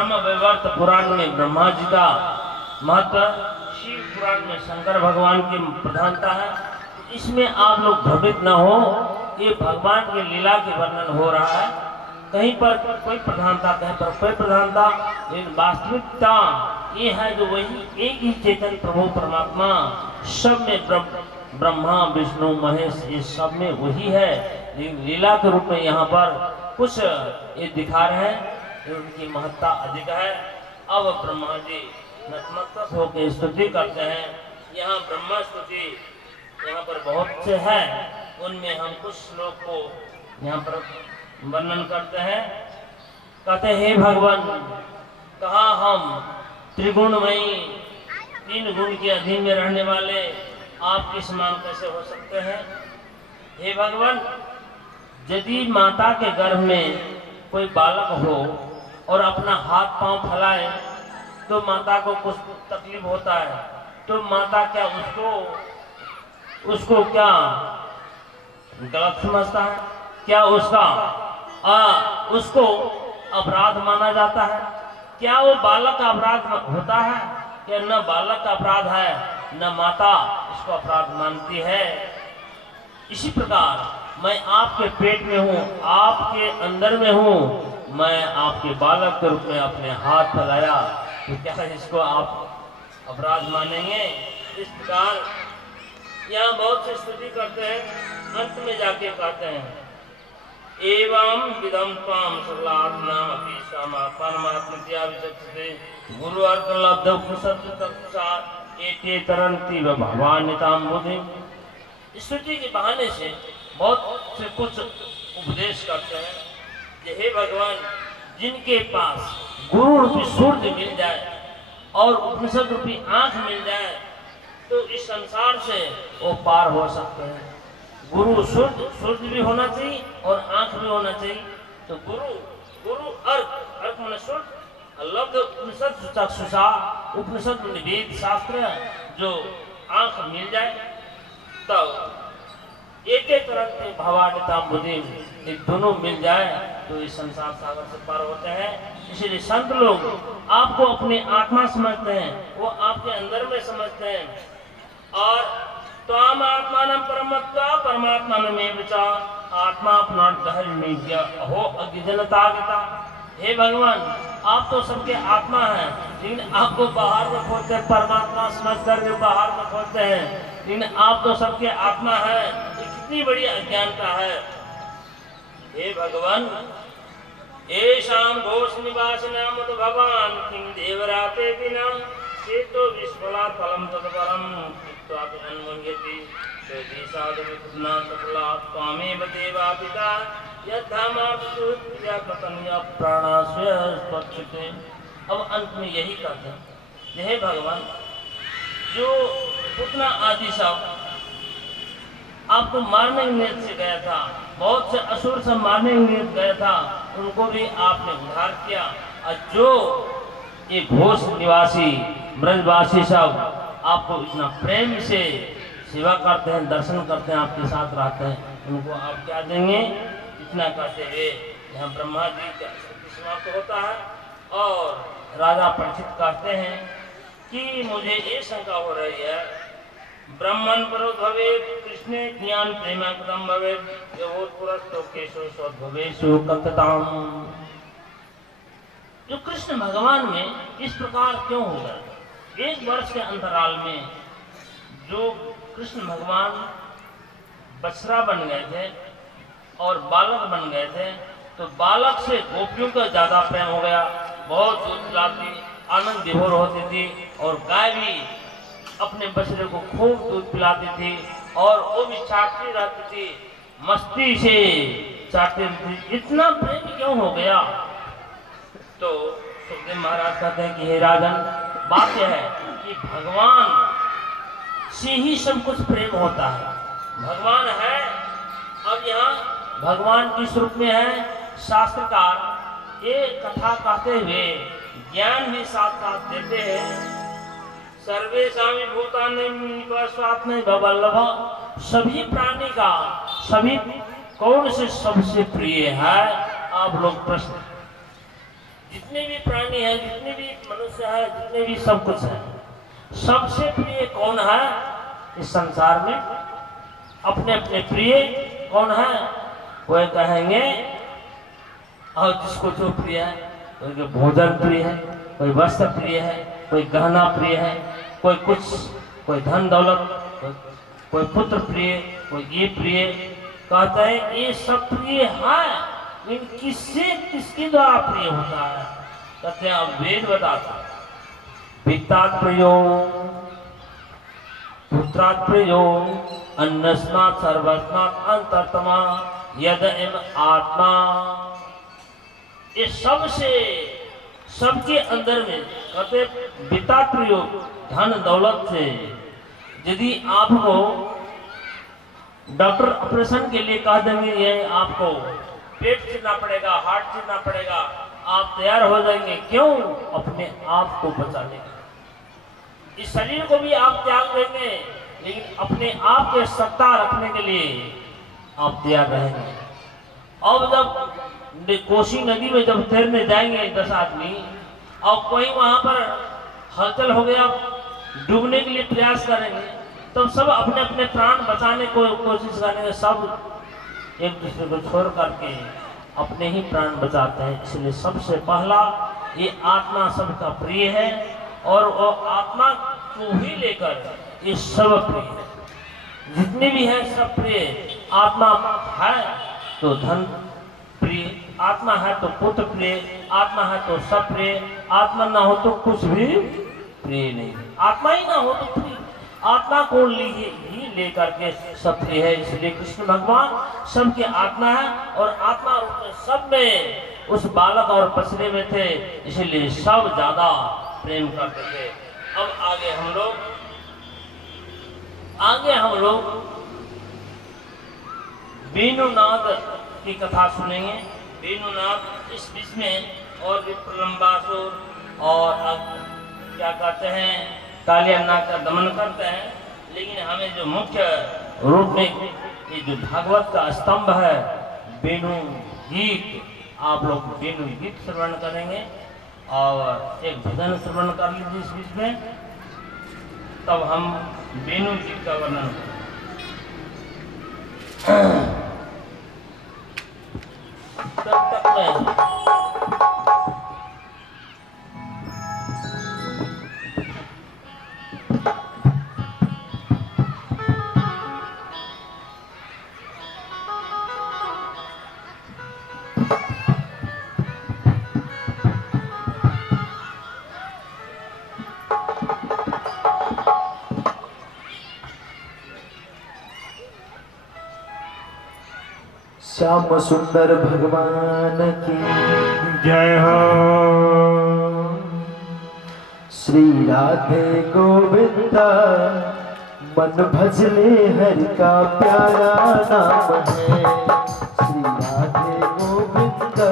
ब्रह्म वैवर्त पुराण में ब्रह्मा जी का महत्व, शिव पुराण में शंकर भगवान की प्रधानता है। इसमें आप लोग भ्रमित न हो, ये भगवान के लीला के वर्णन हो रहा है। कहीं पर कोई प्रधानता, कहीं पर कोई प्रधानता, लेकिन वास्तविकता ये है जो वही एक ही चेतन प्रभु परमात्मा सब में ब्रह्मा विष्णु महेश ये सब में वही है, लेकिन लीला के रूप में यहाँ पर कुछ ये दिखा रहे हैं, उनकी महत्ता अधिक है। अब ब्रह्मा जी नतमस्तक होकर स्तुति करते हैं। यहाँ ब्रह्मा स्तुति यहाँ पर बहुत से है, उनमें हम कुछ श्लोक को यहाँ पर वर्णन करते हैं। कहते हैं, हे भगवान, कहा हम त्रिगुणमयी तीन गुण के अधीन में रहने वाले आपके समान कैसे हो सकते हैं। हे भगवान, यदि माता के गर्भ में कोई बालक हो और अपना हाथ पांव फैलाए तो माता को कुछ तकलीफ होता है, तो माता क्या उसको क्या गलत समझता है? क्या उसको अपराध माना जाता है? क्या वो बालक का अपराध होता है? क्या न बालक का अपराध है न माता इसको अपराध मानती है। इसी प्रकार मैं आपके पेट में हूँ, आपके अंदर में हूँ, मैं आपके बालक के रूप में अपने हाथ फैलाया, तो क्या इसको आप अपराध मानेंगे? इस प्रकार यहाँ बहुत से स्तुति करते हैं, अंत में जाके कहते हैं, एवं विदम त्वाम सर्वात्मनाम अपि समात्मात्मत्या विचक्षते गुरु अर्थ लब्ध उपनिषद तत्सात् एते तरन्ति व भगवान्यताम बुद्धि। स्तुति के बहाने से बहुत से कुछ उपदेश करते हैं कि हे भगवान, जिनके पास गुरु रूपी सूर्य मिल जाए और उपनिषद रूपी आंख मिल जाए तो इस संसार से वो पार हो सकते हैं। गुरु सूर्य भी होना चाहिए और आंख भी होना चाहिए। तो गुरु अर्थ माने सूर्य, लब्ध उपनिषद चक्षुषा, उपनिषद वेद शास्त्र जो आंख मिल जाए तब एक एक तरह के भवानिता बुद्धि, ये दोनों मिल जाए तो इस संसार सागर से पार होते हैं। इसलिए संत लोग आपको अपने आत्मा समझते हैं, वो आपके अंदर में समझते हैं। और त्वाम आत्मानं परमत्वा परमात्मानमेव च आत्मा पुनर्दहरिणीज्ञ हो अज्ञजनता गता। हे भगवान, आप तो सबके आत्मा हैं, लेकिन आपको बाहर में खोजते हैं, परमात्मा समझ कर बाहर में खोजते हैं, लेकिन आप तो सबके आत्मा हैं। ये कितनी बड़ी अज्ञानता है। हे भगवान, येषां घोष निवासिनां मद भगवान किं देवराते बिना चेतो विश्वला फलम तत्परम चित्त्वापि अन्मुह्यति सोऽपि साधु विपुना सकला त्वामेव देवा पिता यद्धामाप्सुत्या कथन्या प्राणास्य स्पर्शते। अब अंत में यही कहते हैं, हे भगवान, जो पुतना आदि सब आपको मारने की नीयत से गया था, बहुत से असुर सब मारने की नीयत गया था, उनको भी आपने उद्धार किया। और जो ये घोष निवासी ब्रजवासी सब आपको इतना प्रेम से सेवा करते हैं, दर्शन करते हैं, आपके साथ रहते हैं, उनको आप क्या देंगे? इतना कहते हुए यहाँ ब्रह्मा जी का स्तुति समाप्त होता है। और राजा परीक्षित कहते हैं कि मुझे ये शंका हो रही है, ब्रह्मण परो भवेत् कृष्णे ज्ञान प्रेमाकृतम भवेत् योत्पुरस्तो केशो सोद्भवेषु कल्पताम। जो कृष्ण भगवान में इस प्रकार क्यों हो गया? एक वर्ष के अंतराल में जो कृष्ण भगवान बछड़ा बन गए थे और बालक बन गए थे, तो बालक से गोपियों का ज्यादा प्रेम हो गया, बहुत दूध पिलाती, आनंद विभोर होती थी, और गाय भी अपने बछड़े को खूब दूध पिलाती थी और वो भी चाटती रहती थी, मस्ती से चाटती थी। इतना प्रेम क्यों हो गया? तो सुखदेव महाराज कहते हैं कि हे राजन, बात यह है कि भगवान से ही सब कुछ प्रेम होता है। भगवान है। अब यहाँ भगवान किस रूप में है? शास्त्रकार ये कथा कहते हुए ज्ञान भी साथ साथ देते हैं। सर्वेषां भूतानि निवासात्मनि भवल्लभ। सभी प्राणी का सभी कौन से सबसे प्रिय है? आप लोग प्रश्न जितने भी प्राणी हैं, जितने भी मनुष्य हैं, जितने भी सब कुछ है, सबसे प्रिय कौन है इस संसार में? अपने अपने प्रिय कौन है? कोई कहेंगे और जिसको जो प्रिय है, कोई भोजन प्रिय है, कोई वस्त्र प्रिय है, कोई गहना प्रिय है, कोई कुछ, कोई धन दौलत, कोई पुत्र प्रिय, कोई ये प्रिय। कहते हैं ये सब प्रिय है, लेकिन किससे किसके द्वारा प्रिय होता है? कहते हैं अब वेद बताता है, पिता प्रियो, पुत्रात् प्रियो, अन्नस्मात् सर्वस्मात् अंतरतमा यद एम आत्मा। ये सबसे, सबके अंदर में कहते पिता प्रियो, धन दौलत से। यदि आपको डॉक्टर ऑपरेशन के लिए कह देंगे ये आपको पेट चीरना पड़ेगा, हार्ट चीरना पड़ेगा, आप तैयार हो जाएंगे। क्यों? अपने आप को बचाने के लिए। इस शरीर को भी आप त्याग देंगे, लेकिन अपने आप के सत्ता रखने के लिए आप तैयार रहेंगे। अब जब कोसी नदी में जब तैरने जाएंगे 10 आदमी और कोई वहां पर हलचल हो गया, डूबने के लिए प्रयास करेंगे, तो सब अपने अपने प्राण बचाने को कोशिश करेंगे, सब एक दूसरे को छोड़ करके अपने ही प्राण बचाते हैं। इसलिए सबसे पहला ये आत्मा सबका प्रिय है, और वो आत्मा को ही लेकर ये सब प्रिय है। जितने भी है सब प्रिय। आत्मा है तो धन प्रिय, आत्मा है तो पुत्र प्रिय, आत्मा है तो सब प्रिय, आत्मा ना हो तो कुछ भी प्रिय नहीं। आत्मा ही ना हो तो प्रिय, आत्मा को लीजिए ही लेकर के सब प्रिय है। इसलिए कृष्ण भगवान सबके आत्मा है, और आत्मा रूप में सब में उस बालक और बछड़े में थे, इसलिए सब ज्यादा प्रेम करते थे। अब आगे हम लोग वेणुनाद की कथा सुनेंगे। वेणुनाद इस बीच में और भी प्रलंबासुर और क्या कहते हैं कालियानाग का दमन करते हैं, लेकिन हमें जो मुख्य रूप में ये जो भागवत का स्तंभ है वेणु गीत, आप लोग वेणु गीत श्रवण करेंगे और एक भजन श्रवण कर लीजिए इस बीच में, तब हम वेणु गीत का वर्णन करेंगे। तब तक मैं श्याम सुंदर भगवान की जय हो। श्री राधे गोविंदा मन भजले हरि का प्यारा नाम है। श्री राधे गोविंदा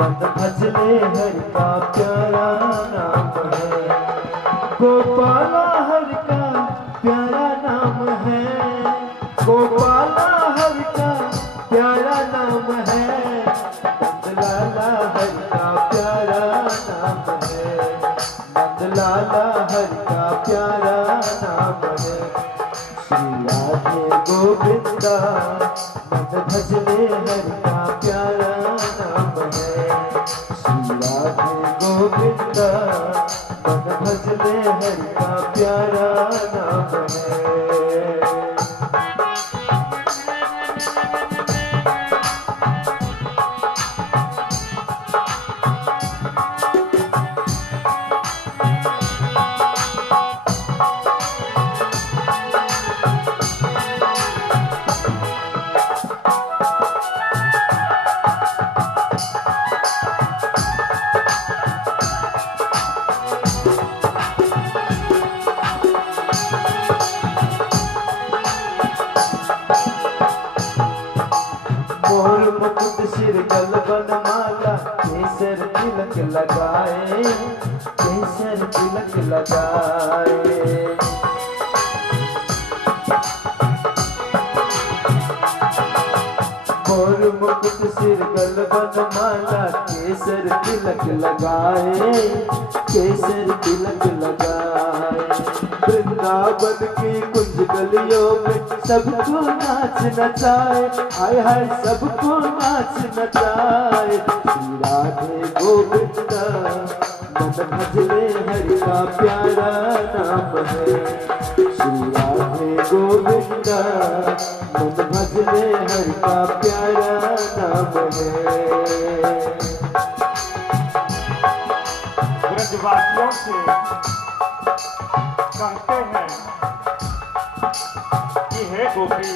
मन भजले हरि का प्यारा नाम है। गोपाला हरि का प्यारा नाम है, गोपाला हरि का प्यारा नाम है। नंदलाला हरि का प्यारा नाम है, नंदलाला हरि का प्यारा नाम है। श्री राधे गोविंदा मन भजले हरि का प्यारा नाम है। श्री राधे गोविंदा मन भजले हरि का प्यारा नाम है। सिर गलबन माला केसर तिलक लगाए, केसर तिलक लगाए। मोर मुकुट सिर गलबन माला केसर तिलक लगाए, केसर तिलक लगाए। वृंदावन की कुंज गलियों में सबको नाच नचाए, हाय हाय सबको नाच नचाए। श्री राधे गोविंद मन भजले हरि का प्यारा नाम है। श्री राधे गोविंद मन भजले हरि का प्यारा नाम है। ब्रजवासियों से कहते हैं कि हे गोपी